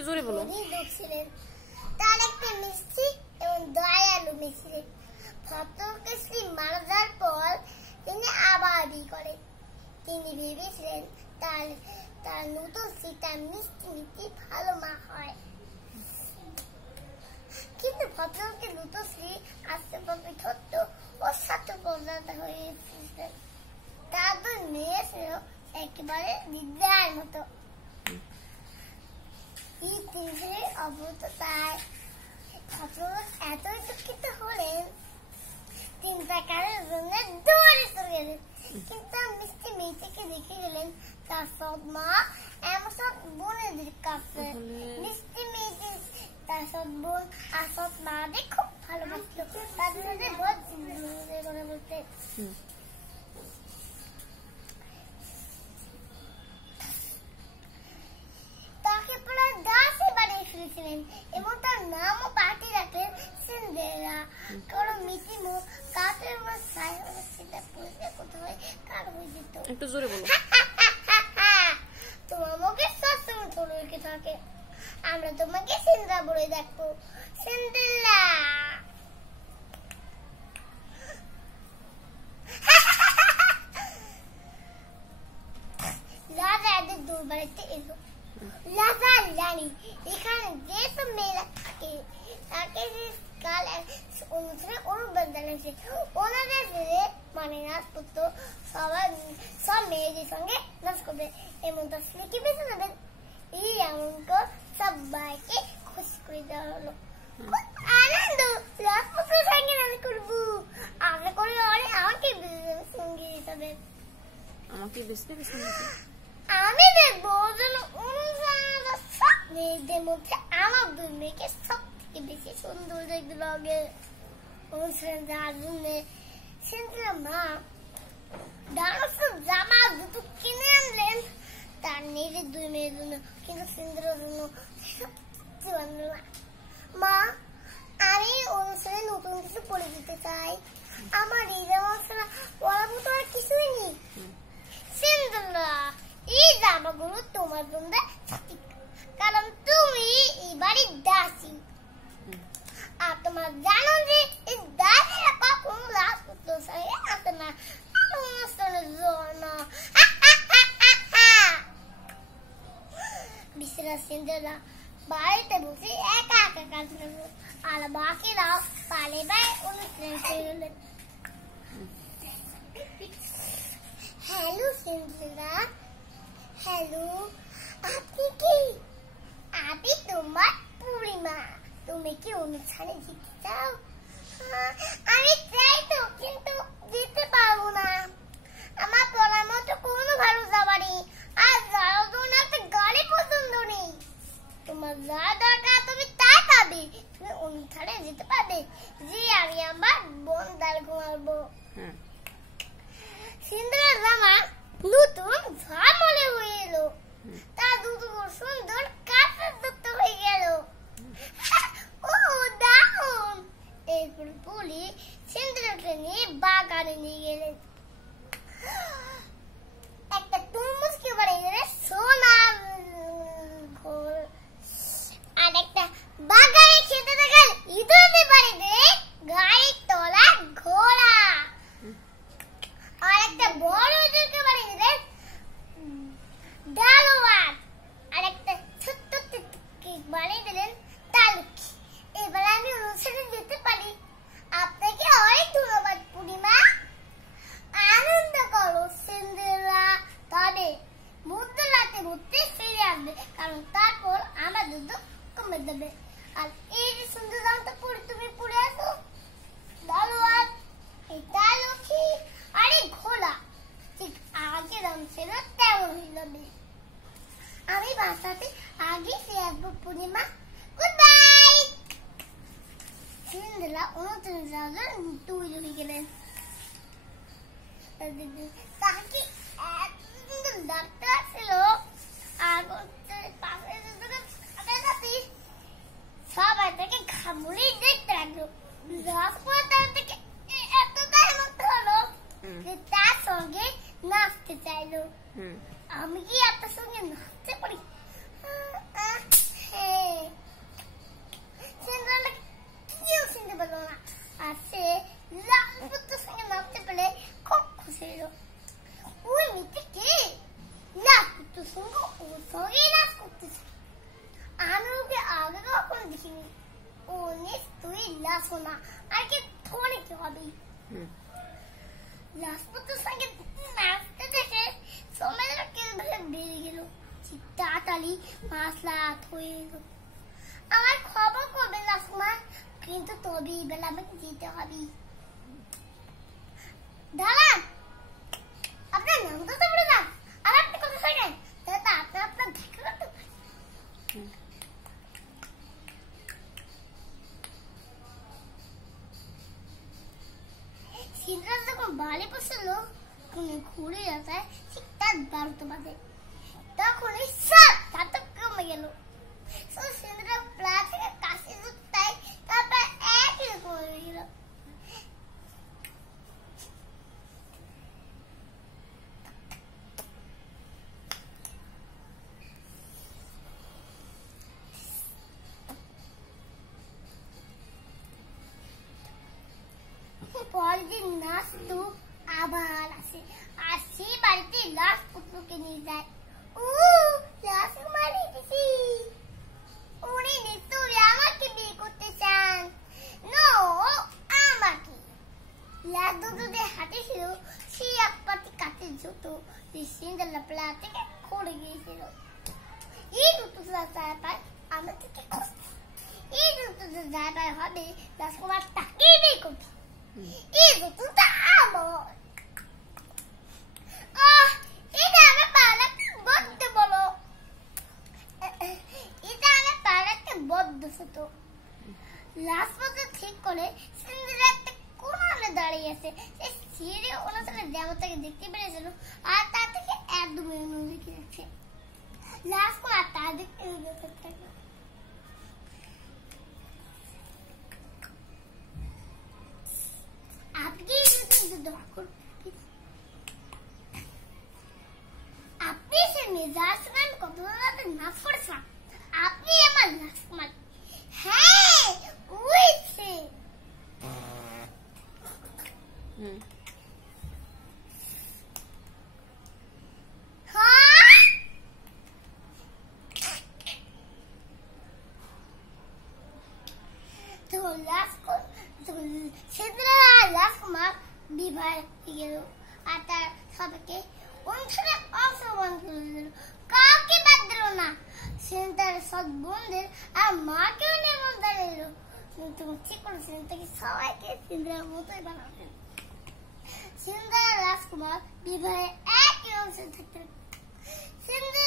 একটু জোরে বলো। ছিলেন, তার একটা মিষ্টি এবং দয়ালু মেয়ে ছিলেন। ভদ্রলোকের স্ত্রী মারা যাওয়ার পর তিনি আবার বিয়ে করেন। তিনি ভেবেছিলেন তার নতুন স্ত্রী তার মিষ্টি মিষ্টি ভালো মা হয়, কিন্তু ভদ্রলোকের নতুন স্ত্রী আস্তে পাবে ছোট্ট ও স্বার্থপরতা হয়ে এসেছিলেন। তার দুই মেয়ে ছিল একেবারে বিদ্যার মতো। এই তিন ছেলের অবস্থা ভদ্রলোক এতই দুঃখিত হলেন, চিন্তা করার জন্য দৌড়ে চলে গেলেন। কিন্তু মিষ্টি মেয়েটিকে দেখে গেলেন তার সৎ মা এমন সব বোনের কাছে। মিষ্টি মেয়েটি তার সৎ বোন আর সৎ মাকে খুব ভালোবাসত, তাদের সাথে কথা বলতে। তাকে প্রায় দাসী বানিয়ে ফেলেছিলেন এবং তার নামও পাল্টে রাখলেন সিন্ডারেলা। কারণ মিষ্টি মুখ কাপের উপর ছায়া সেটা পড়লে কোথায় কার হয়ে যেত। একটু জোরে বলো। তোমার মুখে সবসময় ছোট রেখে থাকে, আমরা তোমাকে সিন্ডারেলা বলে দেখবো। সিন্ডারেলা রাজা এদের দরবারেতে এলো। রাজা রানী এখানে যেসব মেয়েরা থাকে তাকে কাল অনুষ্ঠানে অনুবাদ জানিয়েছে। ওনাদের ছেলে মানে রাজপুত্র সব মেয়েদের সঙ্গে নাচ করবে এবং তার স্ত্রীকে বেছে নেবেন। এই এমনটা সবাইকে খুশি করে দেওয়া হলো। আনন্দ, রাজপুত্রের সঙ্গে নাচ করবো। আমরা করে আমাকে সঙ্গী হিসাবে আমাকে বেচতে আমি দেখবো যেন সব মেয়েদের মধ্যে আমার দুই মেয়েকে সব থেকে বেশি সুন্দর দেখতে লাগে। অনুষ্ঠানে যাওয়ার জন্য সিন্ডারেলা মা ডান্সের জামা দুটো কিনে আনলেন তার নিজের দুই মেয়ের জন্য, কিন্তু সিন্ডারেলার জন্য কিছু আনলো না। মা, আমি অনুষ্ঠানে নতুন কিছু পরে দিতে চাই, আমার এই জামা পরার মতো আর কিছুই নেই। সিন্ডারেলা, এই জামাগুলো তোমার জন্য সঠিক, কারণ তুমি এই বাড়ির দাসী। আর তোমার জানো যে এই দাসীরা কখনো রাজপুত্রের সঙ্গে আসে না, অনুষ্ঠানের জন্য। বিশেষ সিন্ডারেলা বাড়িতে বসে একা একা কাজ করবে, আর বাকিরাও পালে পায়ে অনুষ্ঠানে চলে গেলেন। Hello Cinderella. হ্যালো, আপনি কি? আমি তোমার পূর্ণিমা। তুমি কি অনুষ্ঠানে যেতে চাও? আমি চাই তো, কিন্তু যেতে পারবো না। আমার পড়ার মতো কোনো ভালো যাওয়া নেই, আর যাওয়ার জন্য একটা গাড়ি পছন্দ নেই। তোমার যা দরকার তুমি তাই পাবে। তুমি অনুষ্ঠানে যেতে পারবে যে আমি আমার বোন দাল ঘুমাবো। সিন্ডারেলা মা নতুন ঝামলে হয়ে এলো, তার দুটো সুন্দর কাপড় যুক্ত হয়ে গেল। ও দারুণ! এরপর পুলি সিন্ডারেলাকে নিয়ে বাগানে নিয়ে গেলেন। একটা তরমুজকে বানিয়ে দিলেন সোনার ঘোল, আর একটা বাগানে খেতে থাকেন ইঁদুরকে বানিয়ে দিলেন গাড়ির তলা ঘোড়া, আর একটা বড় ইঁদুরকে বানিয়ে দিলেন ডালওয়াট, আর একটা ছোট্ট বানিয়ে দিলেন তালুকি। এবার আমি অনুষ্ঠানে যেতে পারি। আপনাকে অনেক ধন্যবাদ পূর্ণিমা। আনন্দ করো সিন্ডারেলা, তবে মধ্যরাতে ঘুরতে ফিরে আসবে, কারণ তারপর আমার দুধ কমে যাবে। আর এই যে সুন্দর জামাটা পরে তুমি পরে আসো, ডালওয়াট, এই তালুকি আর এই ঘোড়া ঠিক আগে যেমন ছিল তেমন হয়ে যাবে। আমি বাসাতে আগে ফিরে আসবো পূর্ণিমা। Good bye. সিন্ডারেলা অনুষ্ঠানে যাওয়ার জন্য তৈরি হয়ে গেলেন। তাকে ডাক্তার ছিল, আর সবাই তাকে ঘামুলেই দেখতে লাগলো। থেকে এতটাই মতো হলো যে তার সঙ্গে নাচতে চাইলো। আমি কি আপনার সঙ্গে নাচতে পারি? পারলো না। আর সে রাজপুত্রের সঙ্গে নামতে পেরে খুব খুশি হলো। ওই মেয়েটি কে? রাজপুত্রের সঙ্গে ওর সঙ্গেই নাচ করতেছে। আমি ওকে আগে কখনো দেখিনি। ও নিশ্চয়ই লাসোনা, আর কি থোড়ে কি হবে। রাজপুত্রের সঙ্গে নাচতে দেখে সময়ের কেমন বেড়ে গেল। তাড়াতাড়ি মাসলা হয়ে গেল। আমার খবর করবে লাসমা, কিন্তু তবেই বেলা আমাকে যেতে হবে। দাঁড়ান, আপনার নামটা তো বলে না, আর আপনি কথা শোনেন, তাহলে আপনার আপনার দেখা করতে পারেন। সিন্দ্রাস যখন বাড়ি পৌঁছলো, ঘুরে যায় ঠিক তার 12টা বাজে। তখন এই সব ধাতব কমে গেল। সিন্দ্রা প্রায় থেকে কাশি জুতায়, তারপর একই রকম হয়ে গেল। পরের দিন নাচতো আবার আসে, আর সেই বাড়িতে রাজপুত্রকে নিয়ে যায়। রাজকুমারী দিদি, উনি নিশ্চয়ই আমাকে বিয়ে করতে চান। নো, আমাকে। লাদুদের হাতে ছিল সেই এক পাটি কাঠের জুতো, যে সিন্ডারেলা প্লা থেকে খুলে গিয়েছিল। এই জুতো যাবার আমার থেকে খুঁজছে। এই জুতো যাবার হবে রাজকুমার তাকেই বিয়ে করবে। এই জুতোটা আমার। এটা আমার পালাকে বড্ড বলো। এটা আমার পালাকে বড্ড ছোট। রাজপুত্র ঠিক করে সিন্দ্রা একটা কোণে দাঁড়িয়ে আছে। সে সিঁড়ি অনুসারে দেবতাকে দেখতে পেরেছিল, আর তার থেকে একদমই অন্যদিকে যাচ্ছে। রাজকুমার তার দিকে দেখতে থাকলো। আপনি আপনি সে মেজাজ ম্যান কত নাচ করেছেন। আপনি আমার রাজকুমার। হ্যাঁ, ওই সে। রাজকুমার বিবাহ গেল, আর তার সবাইকে অনুষ্ঠানে অংশগ্রহণ করে দিল। কাউকে বাদ দিল না। সে তার সব বোনদের আর মাকেও নিমন্ত্রণ দিল। ঠিক করেছিলেন তাকে সবাইকে সিন্দ্রার মতোই বানাবেন। সিন্দ্রা রাজকুমার বিবাহে একই অংশে থাকতেন। সিন্দ্রা